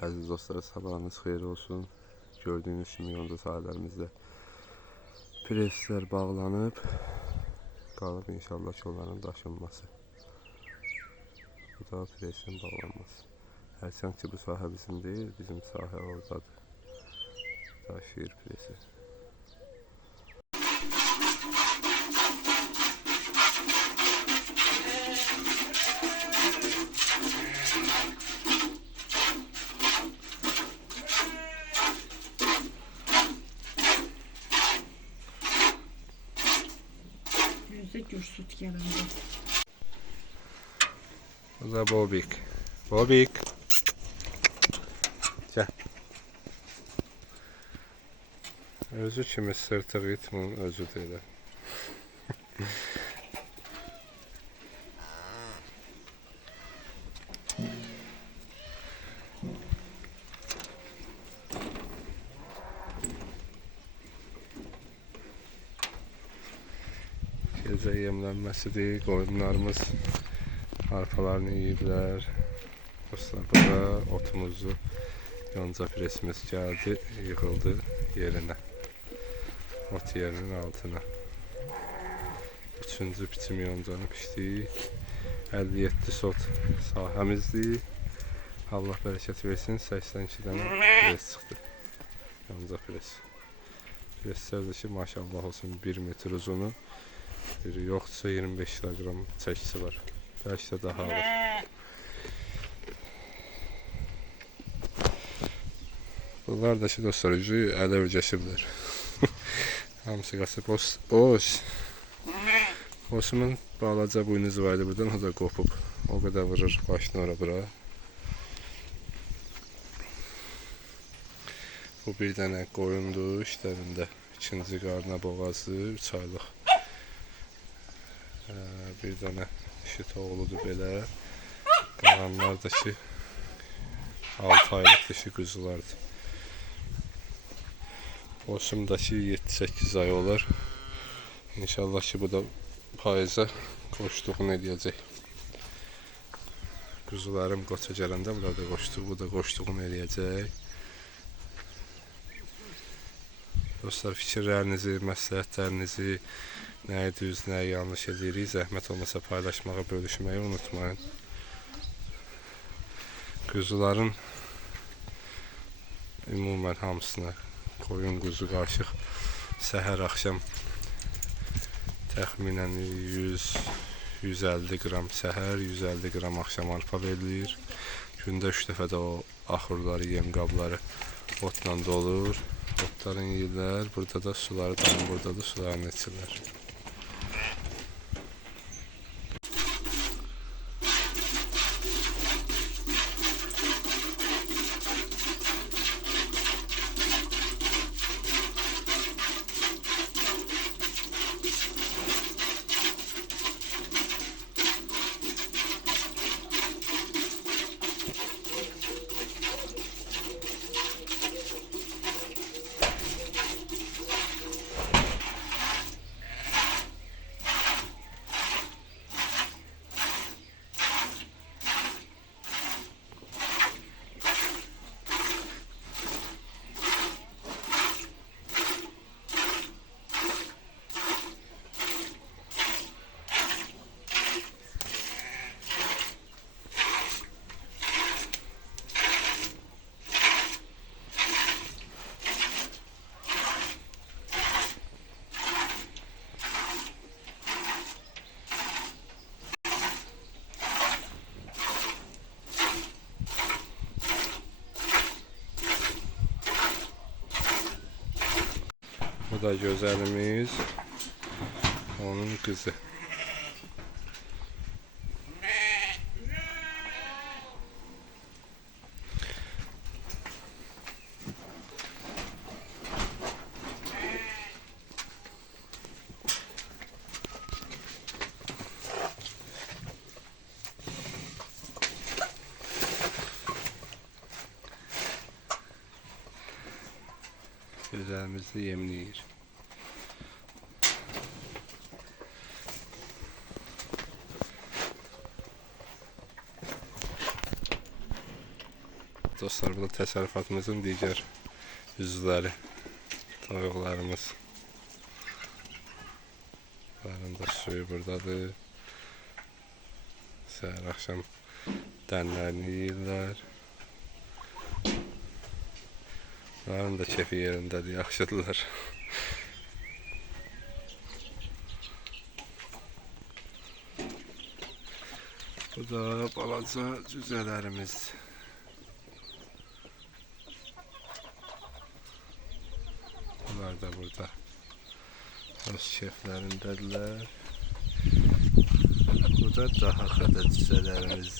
Əziz dostlar, sabahınız xeyir olsun. Gördüğünüz kimi yolda sahələrimizdə preslər bağlanıb. Qalıb inşallah ki onların daşınması. Bu da presin bağlanması. Hərçənd ki bu sahə bizim deyil, bizim sahə oradadır. Daşıyır presi. Gürsut gələndə. Bu da Bobik. Bobik. Gel. Özü kimi sırtıq itmin özüdür elə. Gecə yemlənməsidir. Qoyunlarımız arpalarını yeyiblər. Dostlar, burada otumuzu yonca presimiz gəldi, yığıldı yerinə. Ot yerinin altına. Üçüncü biçim yoncanı biçdik. 57 sot sahəmizdir. Allah bərəkət versin. 82 dənə pres çıxdı. Yonca pres. Preslərdir ki, maşallah olsun 1 metr uzunu. Biri yoxdursa 25 kilogram çəkisi var. Bəlkə də daha var. Bunlar da ki dostlar üzü ələ öyrəşiblər. Hamısı qaçıb boş. Boşumun balaca buynuzu vardı buradan, o da qopub. O qədər vurur başını ora bura. Bu bir dənə qoyundur işlərində. İkinci qarına boğazı 3 aylıq. Bir dənə dişi toğludur belə. Qalanlar da ki 6 aylıq dişi quzulardır. Boşumdaki 7-8 ay olar. İnşallah ki bu da payıza qoşduğunu eləyəcək. Quzularım qoça gələndə bunlar da qoşdu, bu da qoşduğunu eləyəcək. Dostlar, fikirlərinizi, məsləhətlərinizi, nəyi düz, nəyi yanlış edirik, zəhmət olmasa paylaşmağı, bölüşməyi unutmayın. Quzuların ümumən hamısına qoyun quzu qarışıq səhər axşam təxminən 100-150 qram səhər, 150 qram axşam arpa verilir. Gündə 3 dəfə də o axurları, yem qabları otla dolur. Otların yeyirlər, burada da suları da burada da sularını içirlər. Bu da gözəlimiz, onun qızı. Gözəlimizi yemləyir. dostlar, bu da təsərrüfatımızın digər üzvləri. Toyuqlarımız. Bunların da suyu buradadır. Səhər axşam dənlərini yeyirlər. Bunların da keyfi yerindədir, yaxşıdırlar. Bu da balaca cüzələrimiz. Bunlar da burada öz keyflərindədirlər. Bu da daha xırda cüzələrimiz.